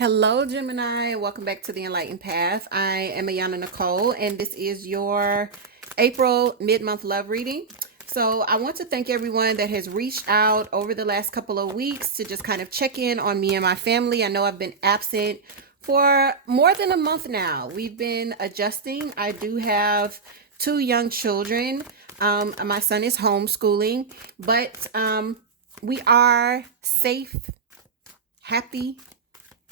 Hello, Gemini. Welcome back to the Enlightened Path. I am Ayana Nicole, and this is your April mid-month love reading. So I want to thank everyone that has reached out over the last couple of weeks to just kind of check in on me and my family. I know I've been absent for more than a month now. We've been adjusting. I do have two young children. My son is homeschooling, but we are safe, happy,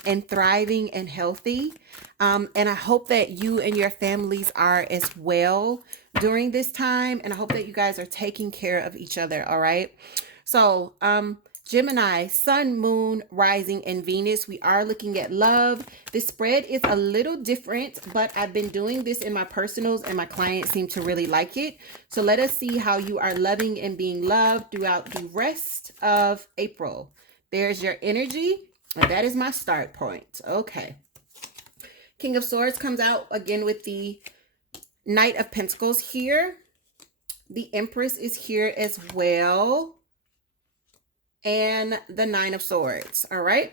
and thriving and healthy. And I hope that you and your families are as well during this time. And I hope that you guys are taking care of each other. All right. So, Gemini, Sun, Moon, Rising, and Venus. We are looking at love. This spread is a little different, but I've been doing this in my personals and my clients seem to really like it. So let us see how you are loving and being loved throughout the rest of April. There's your energy. And that is my start point. Okay. King of Swords comes out again with the Knight of Pentacles here. The Empress is here as well. And the Nine of Swords. All right.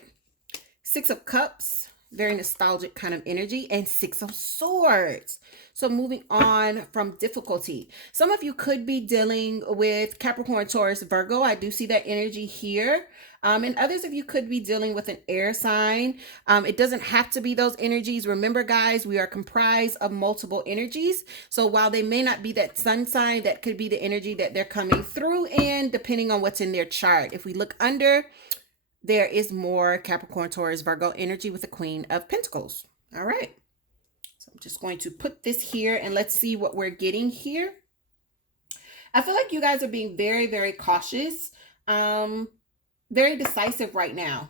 Six of Cups. Very nostalgic kind of energy. And Six of Swords. So moving on from difficulty. Some of you could be dealing with Capricorn, Taurus, Virgo. I do see that energy here. And others of you could be dealing with an air sign. It doesn't have to be those energies. Remember, guys, we are comprised of multiple energies. So while they may not be that sun sign, that could be the energy that they're coming through in, depending on what's in their chart. If we look under, there is more Capricorn, Taurus, Virgo energy with the Queen of Pentacles. All right. So I'm just going to put this here and let's see what we're getting here. I feel like you guys are being very, very cautious. Very decisive right now.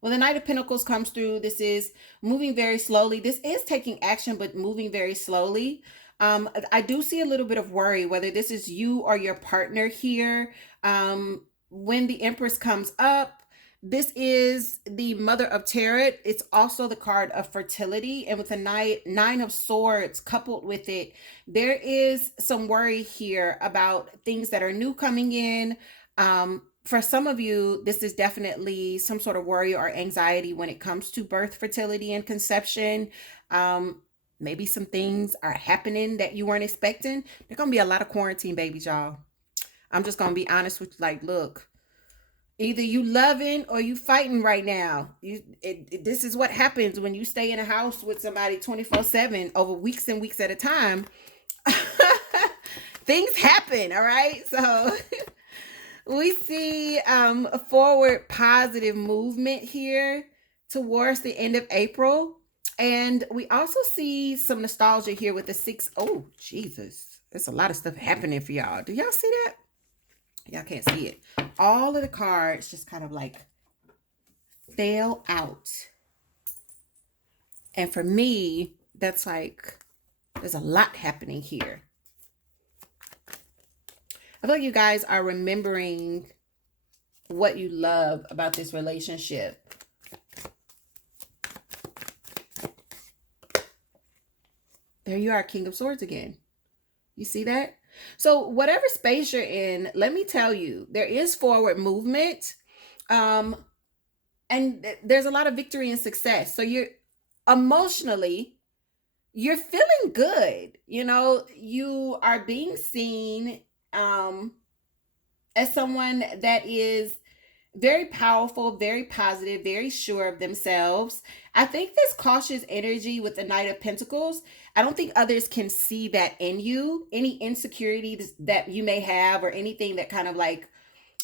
When the Knight of Pentacles comes through, this is moving very slowly. This is taking action, but moving very slowly. I do see a little bit of worry, whether this is you or your partner here. When the Empress comes up, this is the Mother of Tarot. It's also the card of fertility. And with the Nine of Swords coupled with it, there is some worry here about things that are new coming in. For some of you, this is definitely some sort of worry or anxiety when it comes to birth, fertility, and conception. Maybe some things are happening that you weren't expecting. There's going to be a lot of quarantine babies, y'all. I'm just going to be honest with you. Like, look, either you loving or you fighting right now. This is what happens when you stay in a house with somebody 24/7 over weeks and weeks at a time. Things happen, all right? So... we see a forward positive movement here towards the end of April. And we also see some nostalgia here with the six. Oh, Jesus. There's a lot of stuff happening for y'all. Do y'all see that? Y'all can't see it. All of the cards just kind of like fell out. And for me, that's like, there's a lot happening here. I feel like you guys are remembering what you love about this relationship. There you are, King of Swords again. You see that? So whatever space you're in, let me tell you, there is forward movement. And there's a lot of victory and success. So you're emotionally, you're feeling good. You know, you are being seen as someone that is very powerful, very positive, very sure of themselves. I think this cautious energy with the Knight of Pentacles, I don't think others can see that in you. Any insecurities that you may have or anything that kind of like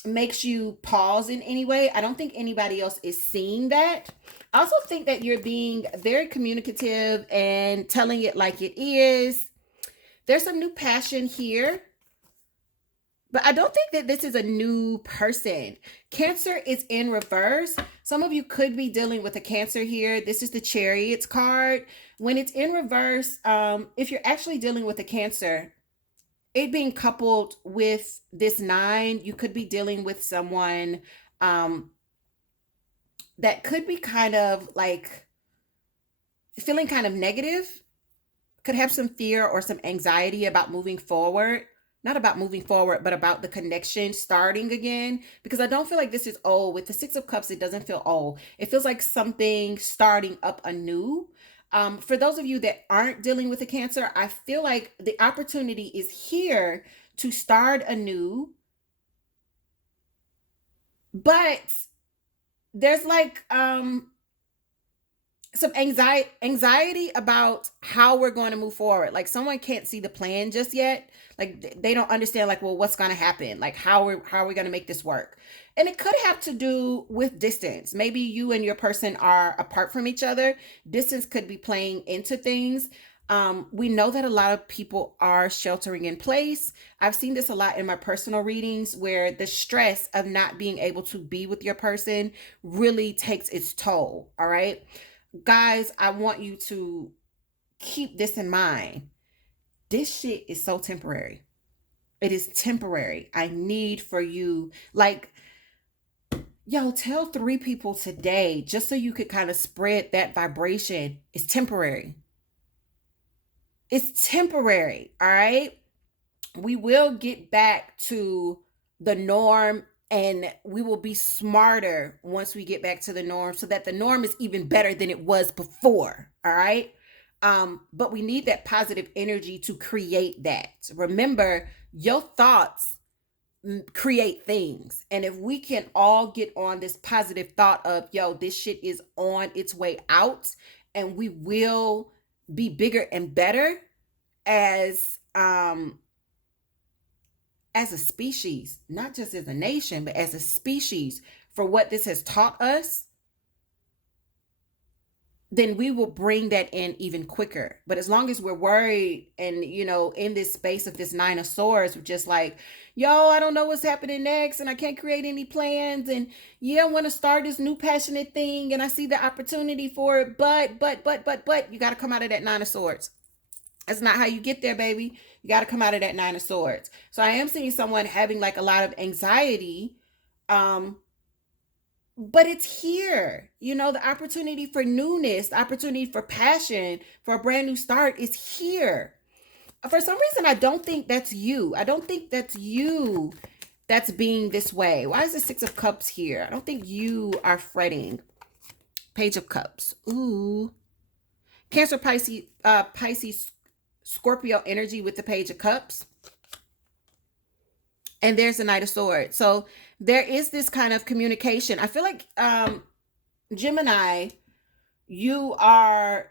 makes you pause in any way, I don't think anybody else is seeing that. I also think that you're being very communicative and telling it like it is. There's some new passion here. But I don't think that this is a new person. Cancer is in reverse. Some of you could be dealing with a Cancer here. This is the Chariots card. When it's in reverse, if you're actually dealing with a Cancer, it being coupled with this 9, you could be dealing with someone that could be kind of like feeling kind of negative, could have some fear or some anxiety about moving forward. not about moving forward, but about the connection starting again. Because I don't feel like this is old. With the Six of Cups, it doesn't feel old. It feels like something starting up anew. For those of you that aren't dealing with a Cancer, I feel like the opportunity is here to start anew, but there's like some anxiety about how we're going to move forward. Like someone can't see the plan just yet. Like they don't understand like, well, what's going to happen? Like how are we going to make this work? And it could have to do with distance. Maybe you and your person are apart from each other. Distance could be playing into things. We know that a lot of people are sheltering in place. I've seen this a lot in my personal readings where the stress of not being able to be with your person really takes its toll. All right. Guys, I want you to keep this in mind. This shit is so temporary. It is temporary. I need for you, like, yo, tell 3 people today just so you could kind of spread that vibration. It's temporary. It's temporary. All right. We will get back to the norm, and we will be smarter once we get back to the norm so that the norm is even better than it was before. All right. But we need that positive energy to create that. Remember, your thoughts create things. And if we can all get on this positive thought of, yo, this shit is on its way out, and we will be bigger and better as a species, not just as a nation, but as a species, for what this has taught us, then we will bring that in even quicker. But as long as we're worried and, in this space of this Nine of Swords, we're just like, yo, I don't know what's happening next, and I can't create any plans. And yeah, I want to start this new passionate thing, and I see the opportunity for it. But, you got to come out of that Nine of Swords. That's not how you get there, baby. You got to come out of that Nine of Swords. So I am seeing someone having like a lot of anxiety, but it's here. The opportunity for newness, the opportunity for passion, for a brand new start is here. For some reason, I don't think that's you. I don't think that's you that's being this way. Why is the Six of Cups here? I don't think you are fretting. Page of Cups. Ooh. Cancer, Pisces, Scorpio energy with the Page of Cups. And there's the Knight of Swords. So there is this kind of communication. I feel like Gemini, you are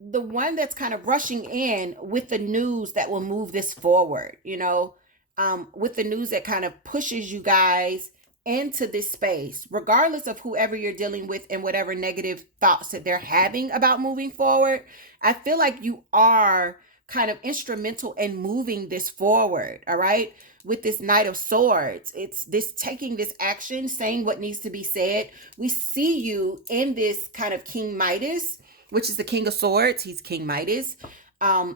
the one that's kind of rushing in with the news that will move this forward, with the news that kind of pushes you guys into this space, regardless of whoever you're dealing with and whatever negative thoughts that they're having about moving forward. I feel like you are kind of instrumental in moving this forward. All right. With this Knight of Swords, it's this taking this action, saying what needs to be said. We see you in this kind of King Midas, which is the King of Swords. He's King Midas.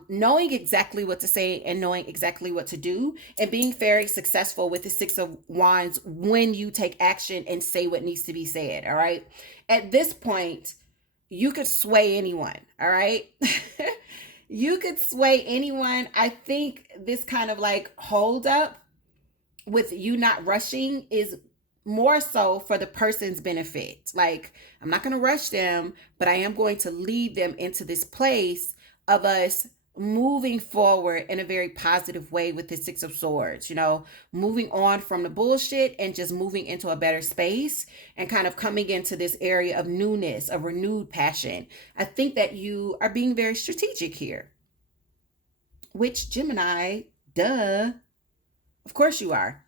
Knowing exactly what to say and knowing exactly what to do, and being very successful with the Six of Wands when you take action and say what needs to be said. All right. At this point, you could sway anyone. All right. You could sway anyone. I think this kind of like hold up with you not rushing is more so for the person's benefit. Like, I'm not going to rush them, but I am going to lead them into this place of us moving forward in a very positive way with the Six of Swords, moving on from the bullshit and just moving into a better space and kind of coming into this area of newness, of renewed passion. I think that you are being very strategic here, which Gemini, duh, of course you are.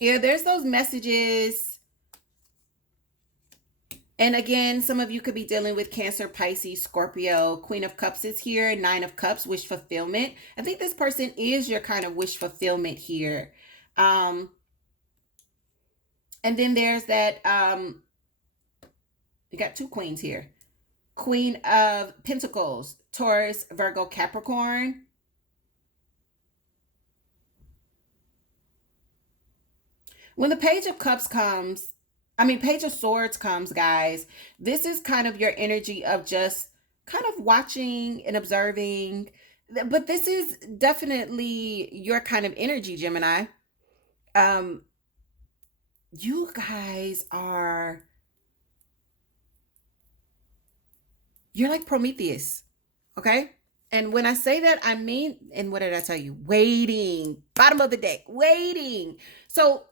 Yeah, there's those messages. And again, some of you could be dealing with Cancer, Pisces, Scorpio. Queen of Cups is here. Nine of Cups, wish fulfillment. I think this person is your kind of wish fulfillment here. And then there's that, you got 2 queens here. Queen of Pentacles, Taurus, Virgo, Capricorn. When the Page of Cups comes, Page of Swords comes, guys, this is kind of your energy of just kind of watching and observing, But this is definitely your kind of energy, Gemini. Um, you guys are, you're like Prometheus, okay? And when I say that, I mean, and what did I tell you? Waiting, bottom of the deck, waiting. So,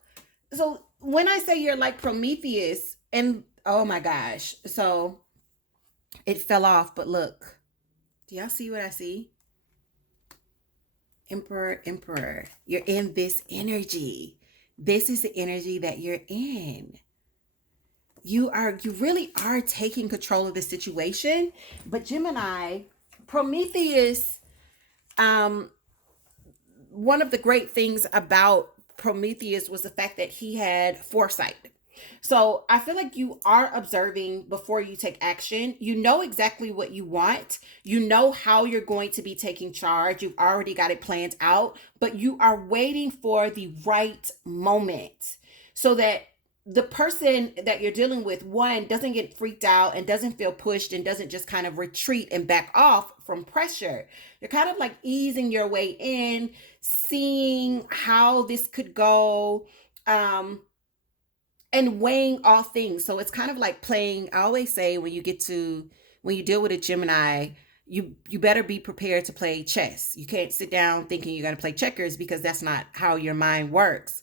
so when I say you're like Prometheus, and oh my gosh, so it fell off, but look, do y'all see what I see? Emperor, Emperor, you're in this energy. This is the energy that you're in. You really are taking control of the situation. But Gemini, Prometheus, um, one of the great things about Prometheus was the fact that he had foresight. So I feel like you are observing before you take action. You know exactly what you want. You know how you're going to be taking charge. You've already got it planned out, but you are waiting for the right moment so that the person that you're dealing with, one, doesn't get freaked out and doesn't feel pushed and doesn't just kind of retreat and back off from pressure. You're kind of like easing your way in, seeing how this could go. And weighing all things. So it's kind of like playing. I always say when you deal with a Gemini, you better be prepared to play chess. You can't sit down thinking you're going to play checkers because that's not how your mind works.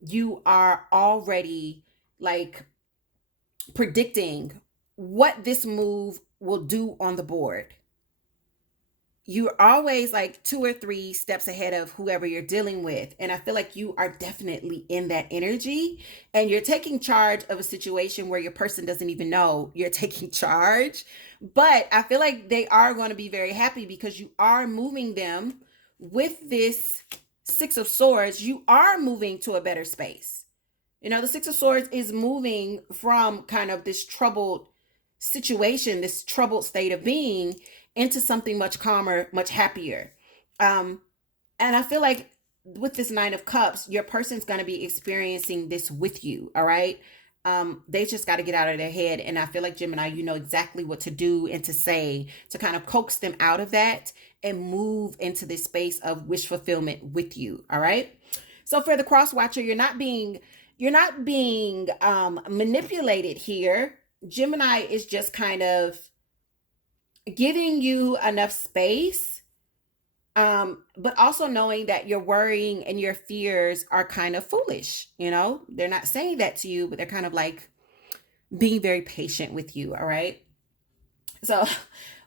You are already like predicting what this move will do on the board. You're always like 2 or 3 steps ahead of whoever you're dealing with. And I feel like you are definitely in that energy and you're taking charge of a situation where your person doesn't even know you're taking charge. But I feel like they are going to be very happy because you are moving them with this Six of Swords. You are moving to a better space. You know, the Six of Swords is moving from kind of this troubled situation, this troubled state of being into something much calmer, much happier. Um, and I feel like with this Nine of Cups, your person's going to be experiencing this with you. All right. They just got to get out of their head. And I feel like Gemini, you know exactly what to do and to say to kind of coax them out of that and move into this space of wish fulfillment with you. All right. So for the cross watcher, you're not being manipulated here. Gemini is just kind of giving you enough space, but also knowing that your worrying and your fears are kind of foolish. You know, they're not saying that to you, but they're kind of like being very patient with you. All right. So,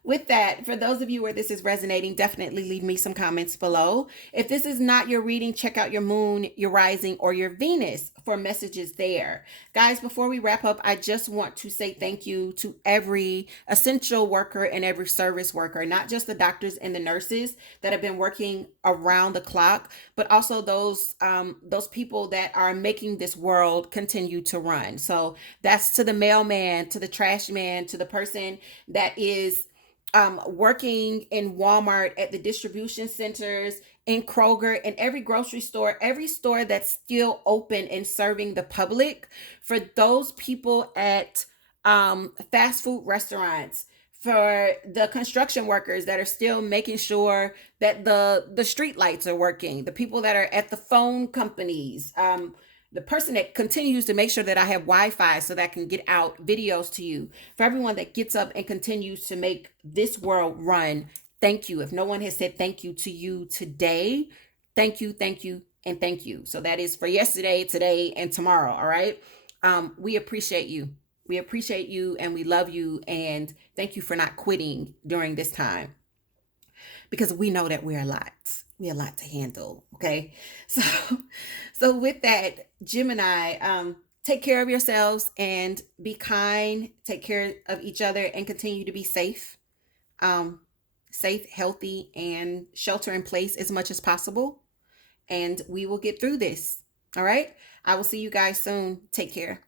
with that, for those of you where this is resonating, definitely leave me some comments below. If this is not your reading, check out your moon, your rising, or your Venus for messages there. Guys, before we wrap up, I just want to say thank you to every essential worker and every service worker, not just the doctors and the nurses that have been working around the clock, but also those people that are making this world continue to run. So that's to the mailman, to the trash man, to the person that is working in Walmart, at the distribution centers, in Kroger, in every grocery store, every store that's still open and serving the public, for those people at fast food restaurants, for the construction workers that are still making sure that the street lights are working, the people that are at the phone companies, the person that continues to make sure that I have Wi-Fi so that I can get out videos to you, for everyone that gets up and continues to make this world run. Thank you. If no one has said thank you to you today, thank you, and thank you. So that is for yesterday, today, and tomorrow. All right. We appreciate you. We appreciate you and we love you. And thank you for not quitting during this time, because we know that we're a lot. We're a lot to handle. Okay. So, so with that, Gemini, take care of yourselves and be kind, take care of each other and continue to be safe, um, safe, healthy, and shelter in place as much as possible. And we will get through this. All right. I will see you guys soon. Take care.